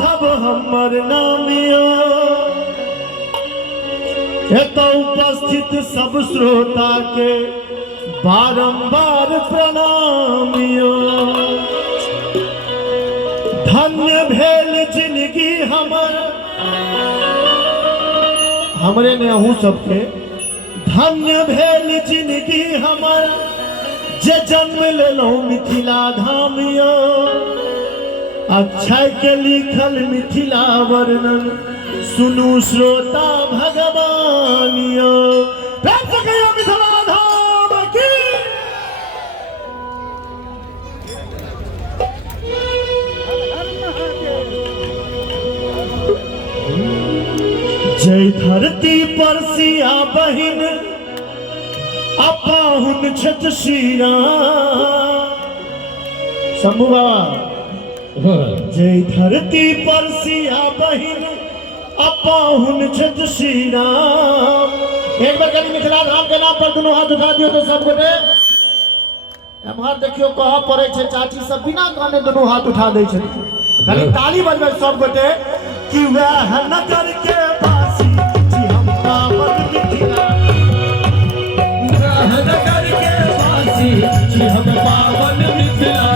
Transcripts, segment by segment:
माधव हमर नामियो एतो उपस्थित सब श्रोता के बारंबार प्रणामियो। धन्य भेल जिंदगी हमरे ने अहू सबके धन्य भेल जिंदगी हमर जे जन्म लेलो मिथिला धामियो। अक्षय के लिखल मिथिला वर्णन सुनू श्रोता भगवानियो। मिथिला धाम की जय धरती पर सिया बहिन अपाहुन छत श्रीरा शंभु बाबा। जय धरती पर सिया बहिन अपाहुन छत श्रीरा। एक बार कभी मिथिला धाम के नाम पर दोनों हाथ उठा दियो तो सब गोटे एम्हर देखियो कह पड़े छे चाची सब बिना गाने दोनों हाथ उठा दे छे। खाली ताली बजबै सब गोटे कि वह नगर के वासी जी हम पावन मिथिला। वह नगर के वासी जी हम पावन मिथिला।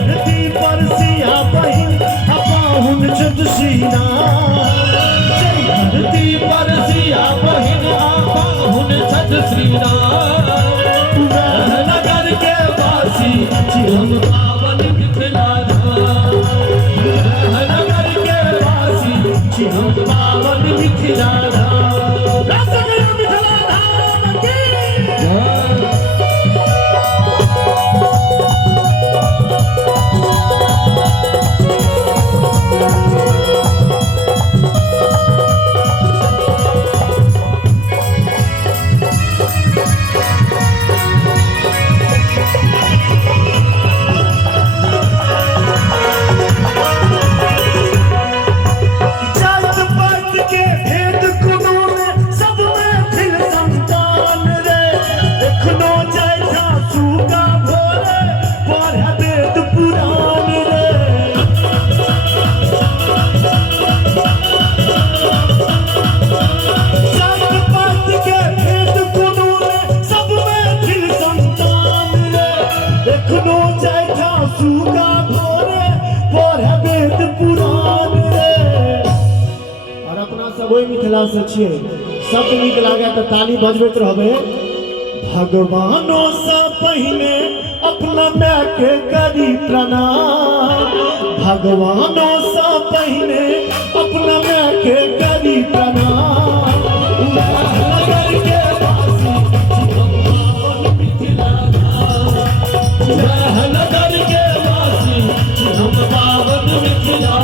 धरती पर सिया बहिन अपाहुन छत श्रीरा। धरती पर सिया बहिन अपाहुन छत श्रीरा। वह नगर के वासी जी हम पावन मिथिला। वह नगर के वासी जी हम पावन मिथिला। मिथिला से छिए सब नीक लागे तो ताली बजबैत रहबे। भगवानों से पहले अपना माय के करी प्रणाम। भगवानों से पहले अपना माय के करी प्रणाम। नगर के वासी हम पावन मिथिला। वह नगर के वासी हम पावन मिथिला।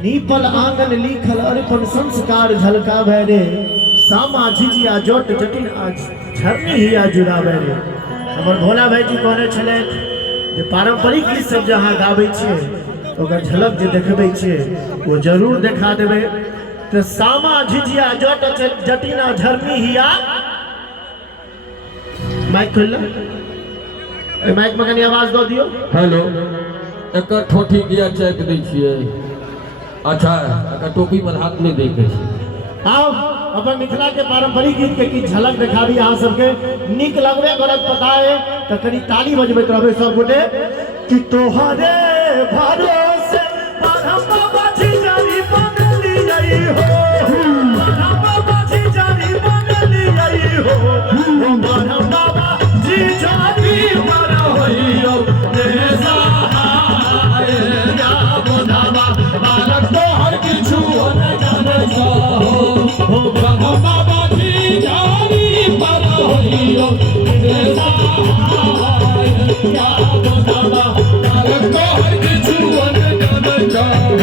नीपल आंगन लिखल अर्पण संस्कार झलकावे रे। सामा झिझिया जोट जटिन झरनी हिया जुड़ावे रे। हमर भोला भाई जी कहने छले जे पारंपरिक गीत सब जहां गाबै छे ओकर झलक जे देखबै छे वो जरूर देखा देबे। तो सामा झिझिया जोट जटिना झरनी हिया। माइक खोल ले, माइक में कनी आवाज दो दियो। हेलो एक ठोठी गिया चेक दै छियै। अच्छा एक टोपी पर हाथ में दे के आओ अपन मिथिला के पारंपरिक गीत के की झलक दिखाबी अहाँ सबके नीक लगबे करत पता है त कनी ताली बजबैत रहबै सब गोटे कि तोहरे भरोसे परम बाजी जारी बनली आई हो परम बाजी जारी बनली आई हो परम बाबा जी जारी पर होइयो रे सहाय या बुधावा बालक तोहर किछु न जाने हो ब्रह्म बाबा जी जारी पर होइयो रे सहाय या बुधावा बालक तोहर किछु न जाने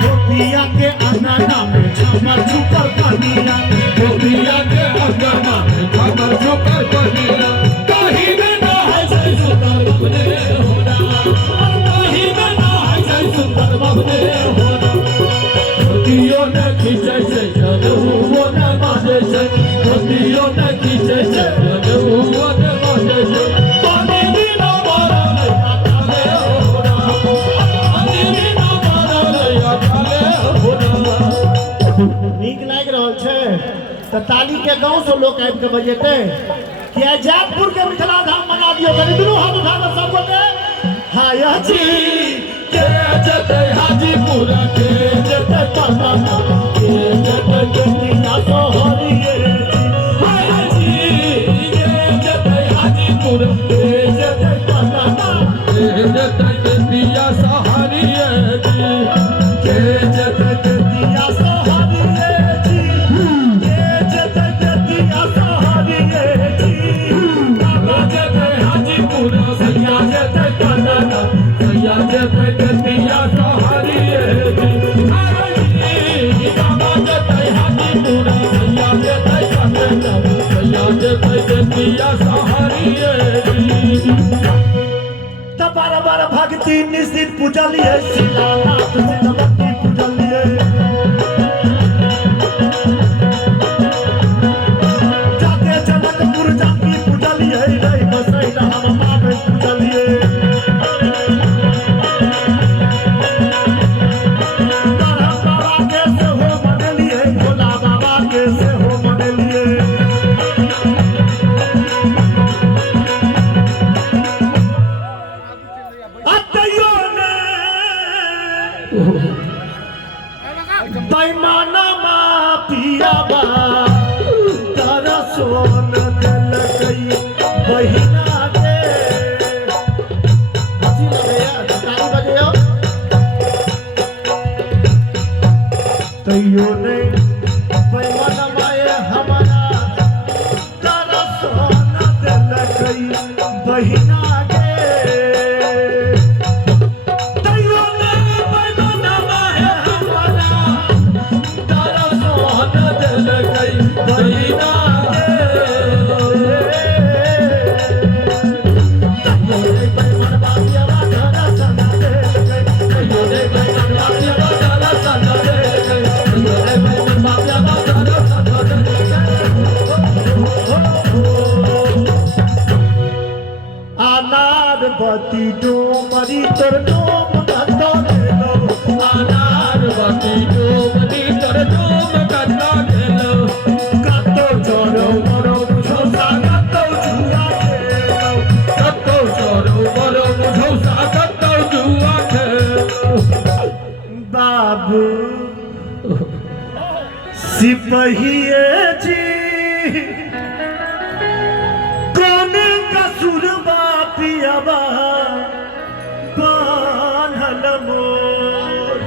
गोपिया के अंगना में झमर झुकर कनिया गोपिया के अंगना में झमर झुकर कनिया कहीं में ना है जय सुंदर बबने होना कहीं में ना है जय सुंदर बबने होना गोपियों ने खींचे से जनुओं ने बाजे से गोपियों ने खींचे से जनुओं ने बाजे से पानी भी ना मारा ले आता ले होना पानी भी ना मारा ले आता ले होना नीक लाग रहल छै त ताली के गांव से लोग आबि के बजेते कि जयपुर के मिथिला धाम बना दियो कनी दुनू हाथ उठा के सब गोटे हाया जी के जते हाजीपुर के जते पटना के जते गंगा सोहरिए हाया जी के जते हाजीपुर के जते पटना के जते गंगा सोहरिए के जते गंगा सोहरिए के जते गंगा सोहरिए बाबा जते हाजीपुर सैया जते पटना सैया जते गंगा सोहरिए बाबा जते हाजीपुर सैया जते पटना सैया जते गंगा सोहरिए बार बार भक्ति निश्चित पूजलिए शिलानाथ शिलवती पूजलिए जाके जनकपुर जाकी पूजलिए रे बसई राम बाबे पूजलिए करम बाबा के से हो मनलिए भोला बाबा के से हो मनलिए बैमाना मा पियाबा तारा सोन दिल गई बहिना के हंसी लगे यार ताली बजे हो तैयो नहीं बैमाना माए हमारा तारा सोन दिल गई बहिना के बती डोमरी तोर डोम गंदा गेलो अनार बती डोमरी तोर डोम गंदा गेलो कतो चोरो मरो मुझौसा कतो जुआ खेलो कतो चोरो मरो मुझौसा कतो जुआ खेलो बाबू सिपहिए जी कौन कसूर पियाबा बान्हल मोर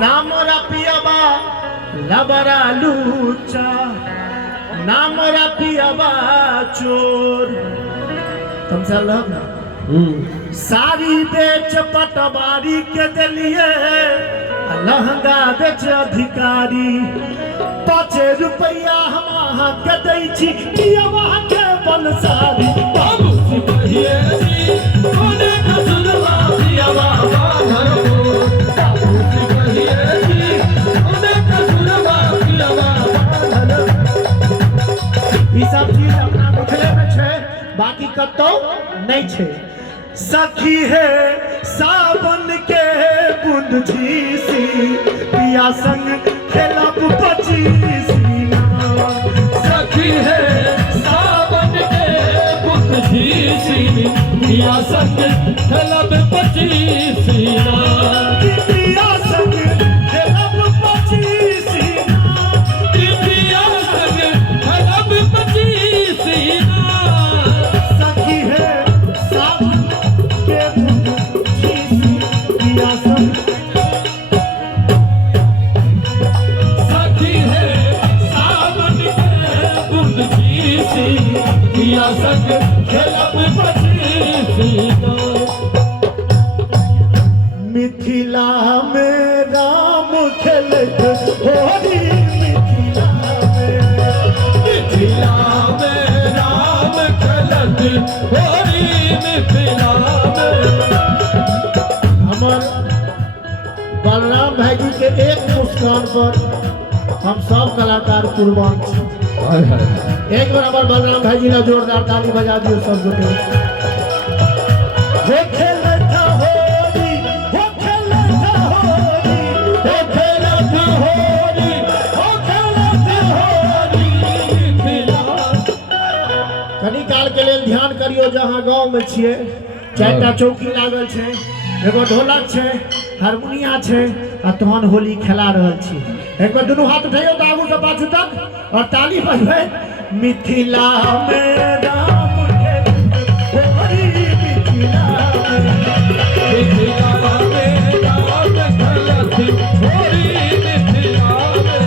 ना मोरा पियाबा लबरा लूचा ना मोरा पियाबा चोर तुम चल ना सारी बेच पटवारी के दिलिए लहंगा बेच अधिकारी 5 रुपया हम अहाँ के दै छी पियाबा के बनसारी बाबू सिपहिए जी कोने कसुरवा पियाबा बान्हल मोर बाबू सिपहिए जी कोने कसुरवा पियाबा बान्हल ई सब चीज अपना मिथिले में छै बाकी कतौ नहीं छै सखी है सावन के बूंद झीसी पिया संग खेलब पचीसी सखी है सावन के बुत झीसी पिया संग खेलब पचीसी पिया संग खेलब पचीसी पिया संग खेलब पचीसी सखी है सावन के बूंद झीसी पिया संग सखी है सावन के बुत झीसी पिया संग खेलब पचीसी मिथिला में राम खेलत होरी मिथिला में राम खेलत होरी मिथिला में हमार बलराम भाई जी के एक मुस्कान पर हम सब कलाकार कुर्बान छी। एक बार हमारे बलराम भाई जी ने जोरदार ताली बजा दियो सब गोटे। हो खेलत होरी, हो खेलत होरी, हो खेलत होरी, हो खेलत होरी मिथिला। कनी काल के लेल ध्यान करियो जहाँ गांव में छिए चारिटा चौकी लागल छै, एगो ढोलक छै, हारमोनिया छै आ तहन होली खेला रहल छी। एक बार दुनू हाथ उठाइयो तो आगू से पाछू तक और ताली बजबै। मिथिला में राम खेलत होरी मिथिला में मिथिला में राम खेलत होरी मिथिला में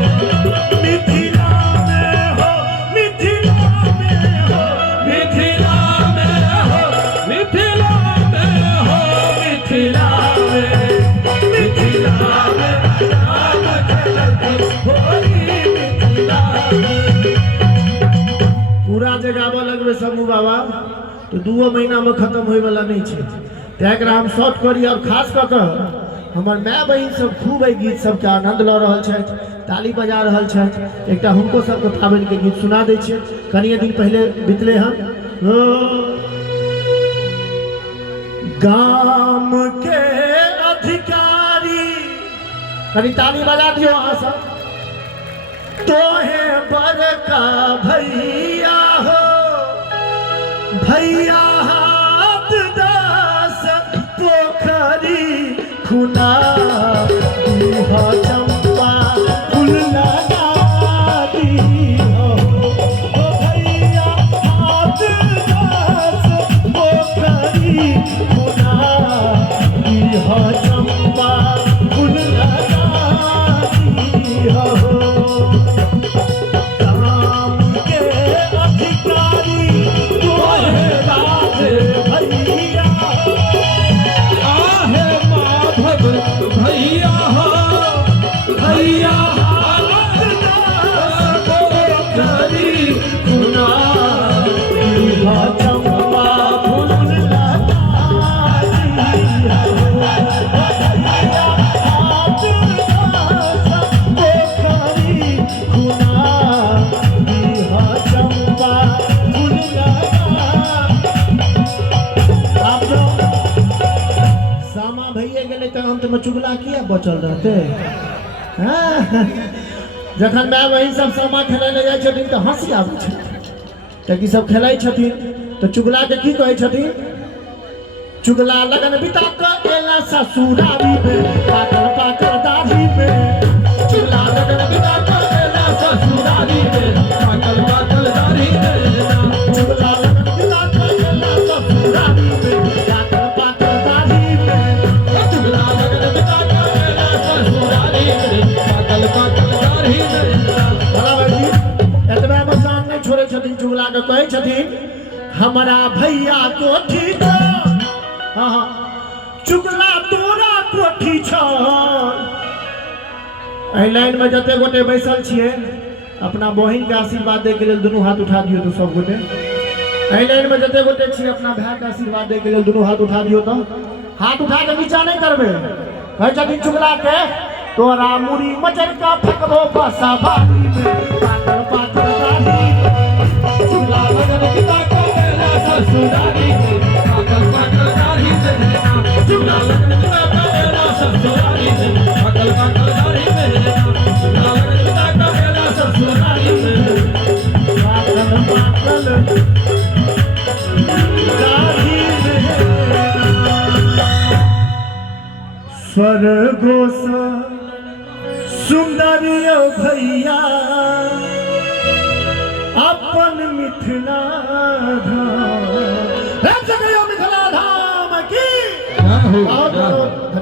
मिथिला में हो मिथिला में हो मिथिला में हो मिथिला में हो मिथिला में मिथिला में राम खेलत होरी मिथिला में पूरा जे गाबऽ लगबै समूह बाबा तो 2 महीना में खत्म होय वाला नहीं छै। एकरा हम शॉर्ट करी और खास कऽ कऽ हमर माय बहिन सब खूब एहि गीत सबके आनंद लऽ रहल छथि, ताली बजा रहल छथि। एकटा हुनको सबके पाबनि के गीत सुना दै छियै, कनिए दिन पहले बितले हन। गाम के अधिकारी, कनी ताली बजा दियो अहाँ सब। तोहे बड़का भैया हो भैया हाथ दास पोखरी खुना दीह चंपा फूल लगा दीह हो भैया हाथ दास पोखरी खुना दीह चंपा फूल लगा दीह हो। भैया हो भैया पोखरी खुना दीह चंपा फूल लगा दीह हो भैया हाथ दास पोखरी खुना दीह चंपा फूल लगा। सामा भैया गेले तो अंत में चुगला किया बचल रहते। जखन माय बहिन सब सामा खेलै ले जाइ छथिन तो हंसी आबै छै, कियाकि सब खेलै छथिन तो चुगला के की कहै छथिन? चुगला लगन बिता के एला ससुरारी में पाकल पाकल दाढ़ी में। चुगला लगन बिता के एला ससुरारी में पाकल पाकल दाढ़ी में। चुगला लगन बिता के एला ससुरारी में पाकल पाकल दाढ़ी में। चुगला लगन बिता के एला ससुरारी में पाकल पाकल दाढ़ी में। भला भाई एतबे में जान नहीं छोड़े छथिन, चुगला के कहै छथिन हमारा भैया कोठी तो चुगला तोरा कोठी छ। एहि लाइन में जते गोटे बैसल छिए अपना बहिन के आशीर्वाद दे के लेल दुनू हाथ उठा दियो तो सब गोटे। एहि लाइन में जते गोटे छिए अपना भाई के आशीर्वाद दे के लेल दुनू हाथ उठा दियो तो हाथ उठा के नीचा नहीं करबे। कहै छथिन चुगला के तोरा मुड़ी मचर का फेंकबो बसा बारी में पाकल पाकल दाढ़ी में। चुगला लगन बिता के एला ससुरारी में पाकल पाकल दाढ़ी बनल दाढ़ी मेरा। स्वर्गो सा सुंदर भैया अपन मिथिला धाम। मिथिला धाम की जय हो, बहुत जय हो। बहुत